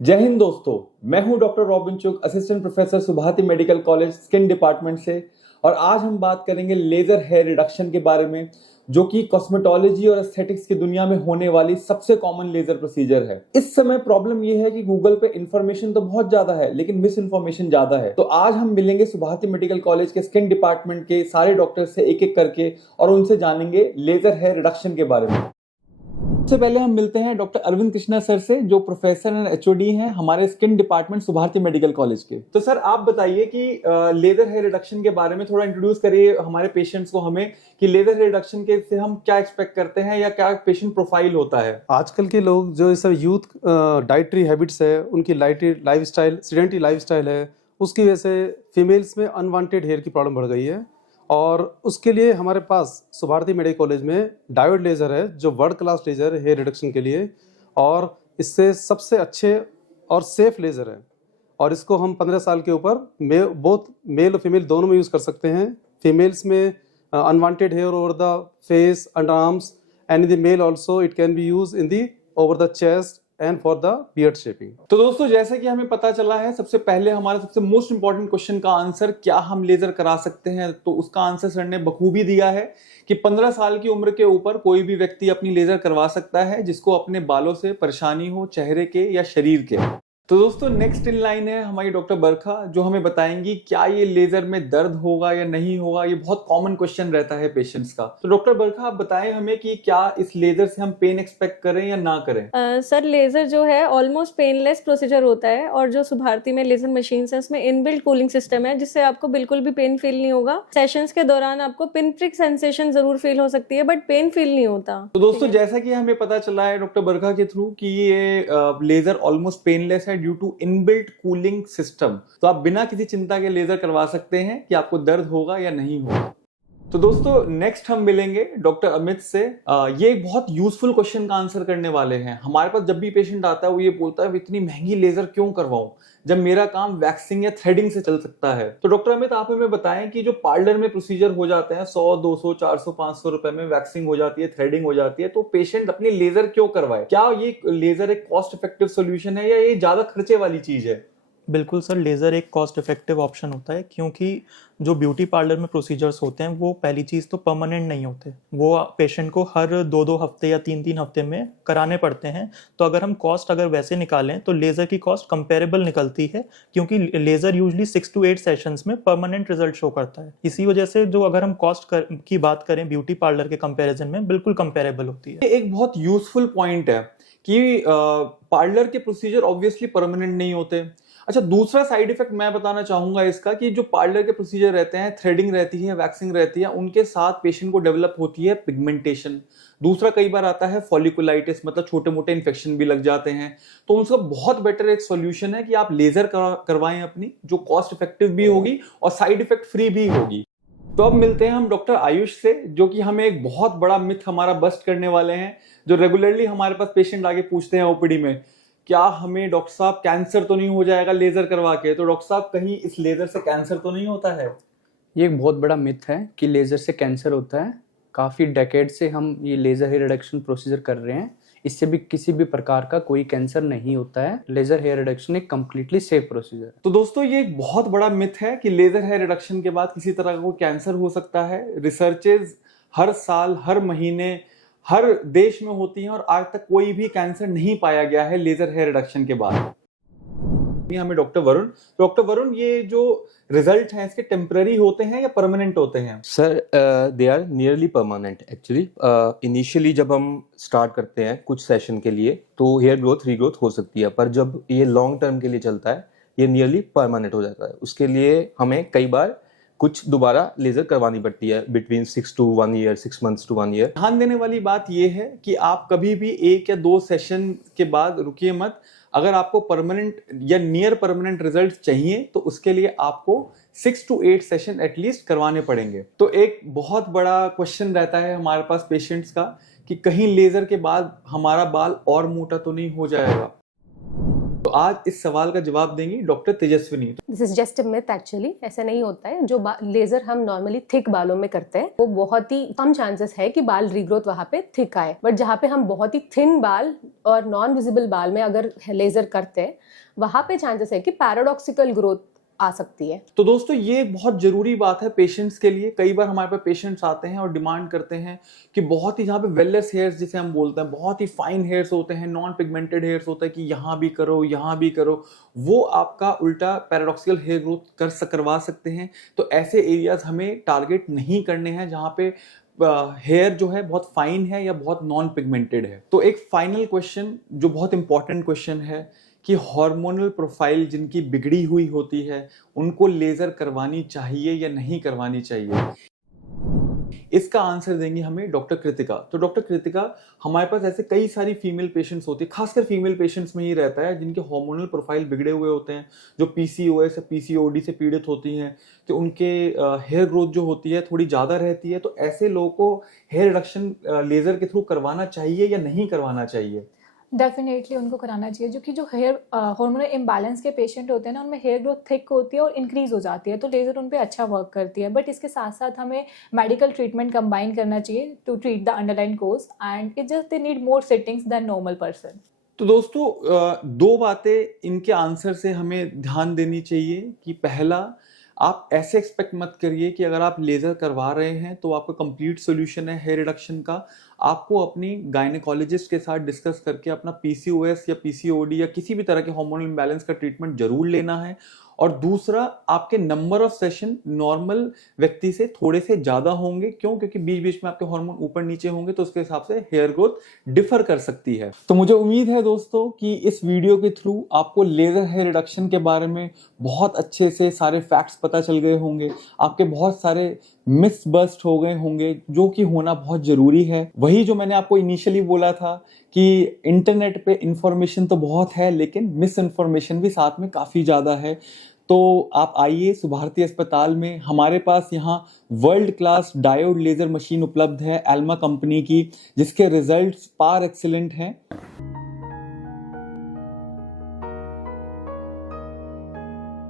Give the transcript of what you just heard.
जय हिंद दोस्तों। मैं हूं doctor Robin Chugh, assistant professor Subharti medical college skin department से। और आज हम बात करेंगे लेजर हेयर रिडक्शन के बारे में, जो कि कॉस्मेटोलॉजी और एस्थेटिक्स की दुनिया में होने वाली सबसे कॉमन लेजर प्रोसीजर है। इस समय प्रॉब्लम यह है कि गूगल पे इंफॉर्मेशन तो बहुत ज्यादा है, लेकिन मिस इन्फॉर्मेशन ज्यादा है। तो आज हम मिलेंगे सुभाति मेडिकल कॉलेज के स्किन डिपार्टमेंट के सारे डॉक्टर से एक एक करके और उनसे जानेंगे लेजर हेयर रिडक्शन के बारे में। सबसे पहले हम मिलते हैं डॉक्टर अरविंद कृष्णा सर से, जो प्रोफेसर एंड एचओडी हैं हमारे स्किन डिपार्टमेंट सुभाति मेडिकल कॉलेज के। तो सर आप बताइए कि लेजर हेयर रिडक्शन के बारे में थोड़ा इंट्रोड्यूस करिए हमारे पेशेंट्स को हमें, कि लेजर हेयर रिडक्शन के से हम क्या एक्सपेक्ट करते हैं या क्या पेशेंट प्रोफाइल होता है। आजकल के लोग जो ये सब यूथ डाइटरी हैबिट्स है, उनकी लाइफस्टाइल सेडेंटरी लाइफस्टाइल है, उसकी वजह से फीमेल्स में अनवांटेड हेयर की प्रॉब्लम बढ़ गई है। और उसके लिए हमारे पास सुभारती मेडिकल कॉलेज में डायोड लेज़र है, जो world class laser hair reduction के लिए, और इससे सबसे अच्छे और सेफ लेज़र है। और इसको हम 15 साल के ऊपर बोथ मेल और फीमेल दोनों में यूज़ कर सकते हैं। फीमेल्स में unwanted hair over the face, under arms, and in the male also it can be use in the over the chest and for the beard shaping. तो दोस्तों, जैसे कि हमें पता चला है, सबसे पहले हमारा सबसे मोस्ट इंपॉर्टेंट क्वेश्चन का आंसर, क्या हम लेजर करा सकते हैं, तो उसका आंसर सर ने बखूबी दिया है कि 15 साल की उम्र के ऊपर कोई भी व्यक्ति अपनी लेजर करवा सकता है जिसको अपने बालों से परेशानी हो, चेहरे के या शरीर के। तो दोस्तों, नेक्स्ट इन लाइन है हमारी डॉक्टर बरखा, जो हमें बताएंगी क्या ये लेजर में दर्द होगा या नहीं होगा। ये बहुत कॉमन क्वेश्चन रहता है पेशेंट्स का। तो डॉक्टर बरखा, आप बताएं हमें कि क्या इस लेजर से हम पेन एक्सपेक्ट करें या ना करें। सर लेजर जो है ऑलमोस्ट पेनलेस प्रोसीजर होता है, और जो सुभारती में लेजर मशीन है उसमें इनबिल्ट कूलिंग सिस्टम है, जिससे आपको बिल्कुल भी पेन फील नहीं होगा। सेशंस के दौरान आपको पिन प्रिक सेंसेशन जरूर फील हो सकती है, बट पेन फील नहीं होता। तो दोस्तों, जैसा कि हमें पता चला है डॉक्टर बरखा के थ्रू कि ये लेजर ऑलमोस्ट पेनलेस है due to inbuilt cooling system. तो आप बिना किसी चिंता के लेजर करवा सकते हैं कि आपको दर्द होगा या नहीं होगा। तो दोस्तों, नेक्स्ट हम मिलेंगे डॉक्टर अमित से। ये एक बहुत यूजफुल क्वेश्चन का आंसर करने वाले हैं। हमारे पास जब भी पेशेंट आता है वो ये बोलता है, इतनी महंगी लेजर क्यों करवाऊं जब मेरा काम वैक्सिंग या थ्रेडिंग से चल सकता है। तो डॉक्टर अमित, आप हमें बताएं कि जो पार्लर में प्रोसीजर हो जाते हैं 100, 200, 400, 500 रुपए में, वैक्सिंग हो जाती है, थ्रेडिंग हो जाती है, तो पेशेंट अपनी लेजर क्यों करवाए? क्या ये लेजर एक कॉस्ट इफेक्टिव सोल्यूशन है या ये ज्यादा खर्चे वाली चीज है? बिल्कुल सर, लेज़र एक कॉस्ट इफेक्टिव ऑप्शन होता है, क्योंकि जो ब्यूटी पार्लर में प्रोसीजर्स होते हैं वो पहली चीज़ तो परमानेंट नहीं होते, वो पेशेंट को हर 2-2 हफ्ते या 3-3 हफ्ते में कराने पड़ते हैं। तो अगर हम कॉस्ट अगर वैसे निकालें तो लेज़र की कॉस्ट कंपेरेबल निकलती है, क्योंकि लेज़र यूजली 6 to 8 सेशंस में परमानेंट रिजल्ट शो करता है। इसी वजह से जो अगर हम कॉस्ट की बात करें ब्यूटी पार्लर के कंपेरिजन में, बिल्कुल कंपेरेबल होती है। एक बहुत यूजफुल पॉइंट है कि पार्लर के प्रोसीजर ऑब्वियसली परमानेंट नहीं होते। अच्छा, दूसरा साइड इफेक्ट मैं बताना चाहूंगा इसका, कि जो पार्लर के प्रोसीजर रहते हैं, थ्रेडिंग रहती है, वैक्सिंग रहती है, उनके साथ पेशेंट को डेवलप होती है पिगमेंटेशन। दूसरा कई बार आता है फॉलिकुलाइटिस, मतलब छोटे मोटे इन्फेक्शन भी लग जाते हैं। तो उनका बहुत बेटर एक सॉल्यूशन है कि आप लेजर करवाएं अपनी, जो कॉस्ट इफेक्टिव भी होगी और साइड इफेक्ट फ्री भी होगी। तो अब मिलते हैं हम डॉक्टर आयुष से, जो कि हमें एक बहुत बड़ा मिथ हमारा बस्ट करने वाले हैं, जो रेगुलरली हमारे पास पेशेंट आके पूछते हैं ओपीडी में, क्या हमें डॉक्टर साहब कैंसर तो नहीं हो जाएगा लेजर करवा के? तो डॉक्टर साहब, कहीं इस लेजर से कैंसर तो नहीं होता है? ये एक बहुत बड़ा मिथ है कि लेजर से कैंसर होता है। काफ़ी डेकेड से हम ये लेजर हेयर रिडक्शन प्रोसीजर कर रहे हैं, इससे भी किसी भी प्रकार का कोई कैंसर नहीं होता है। लेजर हेयर रिडक्शन एक कंप्लीटली सेफ प्रोसीजर है। तो दोस्तों, ये एक बहुत बड़ा मिथ है कि लेजर हेयर रिडक्शन के बाद किसी तरह का कोई कैंसर हो सकता है। रिसर्चेज हर साल, हर महीने, हर देश में होती हैं और आज तक कोई भी कैंसर नहीं पाया गया है लेजर हेयर रिडक्शन के बाद। हमें डॉक्टर वरुण, ये जो रिजल्ट हैं इसके टेम्पररी होते हैं या परमानेंट होते हैं? Sir, they are nearly permanent actually. Initially जब हम स्टार्ट करते हैं कुछ सेशन के लिए तो हेयर ग्रोथ रीग्रोथ हो सकती है, पर जब ये लॉन्ग टर्म के लिए चलता है ये नियरली परमानेंट हो जाता है। उसके लिए हमें कई बार कुछ दोबारा लेजर करवानी पड़ती है, between 6 to 1 year, 6 months to 1 year। ध्यान देने वाली बात यह है कि आप कभी भी 1 या 2 सेशन के बाद रुकिए मत। अगर आपको परमानेंट या नियर परमानेंट रिजल्ट चाहिए तो उसके लिए आपको 6 to 8 सेशन एटलीस्ट करवाने पड़ेंगे। तो एक बहुत बड़ा क्वेश्चन रहता है हमारे पास पेशेंट्स का कि कहीं लेजर के बाद हमारा बाल और मोटा तो नहीं हो जाएगा। तो आज इस सवाल का जवाब देंगी doctor Tejaswini. This is just a myth actually, ऐसा नहीं होता है। जो लेजर हम नॉर्मली थिक बालों में करते हैं वो बहुत ही कम चांसेस है कि बाल रीग्रोथ वहाँ पे थिक आए, बट जहाँ पे हम बहुत ही थिन बाल और नॉन विजिबल बाल में अगर लेजर करते हैं वहाँ पे चांसेस है कि पैराडॉक्सिकल ग्रोथ आ सकती है। तो दोस्तों ये एक बहुत जरूरी बात है पेशेंट्स के लिए। कई बार हमारे पास पेशेंट्स आते हैं और डिमांड करते हैं कि बहुत ही, जहाँ पे वेललेस हेयर्स जिसे हम बोलते हैं, बहुत ही फाइन हेयर्स होते हैं, नॉन पिगमेंटेड हेयर्स होता है कि यहाँ भी करो यहाँ भी करो, वो आपका उल्टा पैराडॉक्सिकल हेयर ग्रोथ करवा सकते हैं। तो ऐसे एरियाज हमें टारगेट नहीं करने हैं जहाँ पे हेयर जो है बहुत फाइन है या बहुत नॉन पिगमेंटेड है। तो एक फाइनल क्वेश्चन जो बहुत इंपॉर्टेंट क्वेश्चन है कि हार्मोनल प्रोफाइल जिनकी बिगड़ी हुई होती है उनको लेजर करवानी चाहिए या नहीं करवानी चाहिए, इसका आंसर देंगी हमें डॉक्टर कृतिका। तो डॉक्टर कृतिका, हमारे पास ऐसे कई सारी फीमेल पेशेंट्स होती है, खासकर फीमेल पेशेंट्स में ही रहता है जिनके हार्मोनल प्रोफाइल बिगड़े हुए होते हैं, जो पीसीओएस या पीसीओडी से पीड़ित होती हैं, कि उनके हेयर ग्रोथ जो होती है थोड़ी ज़्यादा रहती है। तो ऐसे लोगों को हेयर रिडक्शन लेजर के थ्रू करवाना चाहिए या नहीं करवाना चाहिए? डेफिनेटली उनको कराना चाहिए, जो कि जो हेयर हार्मोनल इम्बैलेंस के पेशेंट होते हैं ना, उनमें हेयर ग्रोथ थिक होती है और इंक्रीज हो जाती है, तो लेज़र उन पे अच्छा वर्क करती है। बट इसके साथ साथ हमें मेडिकल ट्रीटमेंट कंबाइन करना चाहिए to treat the underline cause, and it just they need more sittings than normal person. तो दोस्तों दो बातें इनके आंसर से हमें ध्यान देनी चाहिए कि पहला, आप ऐसे एक्सपेक्ट मत करिए कि अगर आप लेज़र करवा रहे हैं तो आपका कंप्लीट सॉल्यूशन है हेयर रिडक्शन का। आपको अपनी गायनेकोलॉजिस्ट के साथ डिस्कस करके अपना पीसीओएस या पीसीओडी या किसी भी तरह के हार्मोनल इम्बैलेंस का ट्रीटमेंट जरूर लेना है। और दूसरा, आपके नंबर ऑफ सेशन नॉर्मल व्यक्ति से थोड़े से ज़्यादा होंगे। क्यों? क्योंकि बीच बीच में आपके हार्मोन ऊपर नीचे होंगे, तो उसके हिसाब से हेयर ग्रोथ डिफर कर सकती है। तो मुझे उम्मीद है दोस्तों कि इस वीडियो के थ्रू आपको लेजर हेयर रिडक्शन के बारे में बहुत अच्छे से सारे फैक्ट्स पता चल गए होंगे, आपके बहुत सारे मिस बस्ट हो गए होंगे, जो कि होना बहुत जरूरी है। वही जो मैंने आपको इनिशियली बोला था कि इंटरनेट पे इंफॉर्मेशन तो बहुत है लेकिन मिस इन्फॉर्मेशन भी साथ में काफ़ी ज़्यादा है। तो आप आइए सुभारती अस्पताल में, हमारे पास यहाँ world class diode laser machine उपलब्ध है एल्मा कंपनी की, जिसके रिजल्ट्स पार एक्सीलेंट हैं।